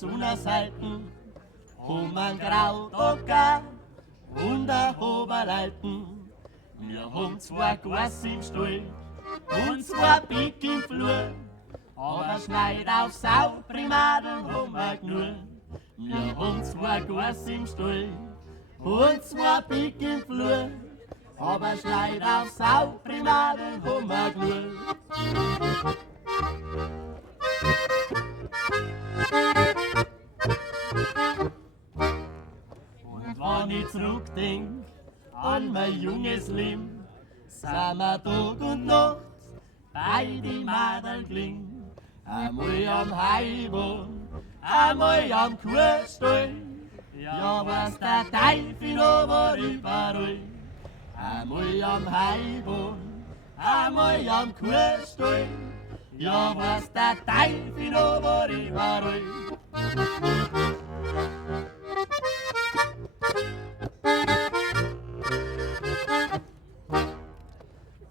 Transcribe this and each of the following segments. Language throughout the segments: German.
Sonnenseiten, um ein Graudocker und ein Oberleiten. Wir haben zwei Gas im Stall und zwei Pik im Flur, aber Schneid auf Sauprimadeln haben wir genug. Wir haben zwei Gas im Stall und zwei Pik im Flur, aber Schneid auf Sauprimadeln haben wir genug. Und wenn ich zurückdenk an mein junges Leben, sind wir Tag und Nacht bei die Madeln kling. Einmal am Heibahn, einmal am Kuhstall, ja was der Teufel noch war überall. Einmal am Heibahn, einmal am Kuhstall, ja was der Teufel noch war überall.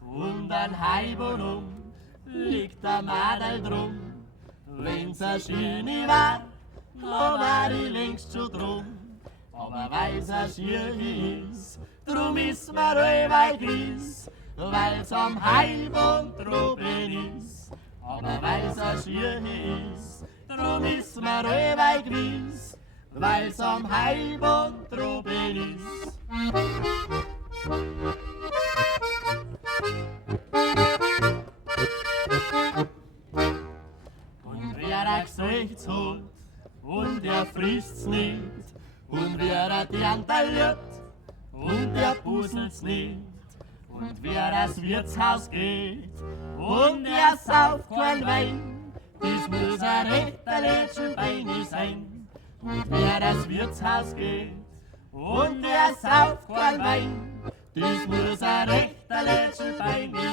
Und ein Heibahn liegt der Madel drum. Wenn's a Schiene war, dann war ich längst schon drum. Aber weil's a Schiene ist, drum ist mir allweil gewiss, weil's am Heibahn droben ist. Aber weil's a Schiene ist, drum ist mir allweil gewiss, weil's am Heibahn droben ist. Und wer er gesagt hat und er frisst's nicht, und wer er dernterliert und er puzzlt's nicht, und wer das Wirtshaus geht und er sauft kein Wein, das muss ein rechter Lädchenbeini sein. Und wer das Wirtshaus geht und er sauft kein Wein, das muss ein rechter Lädchenbeini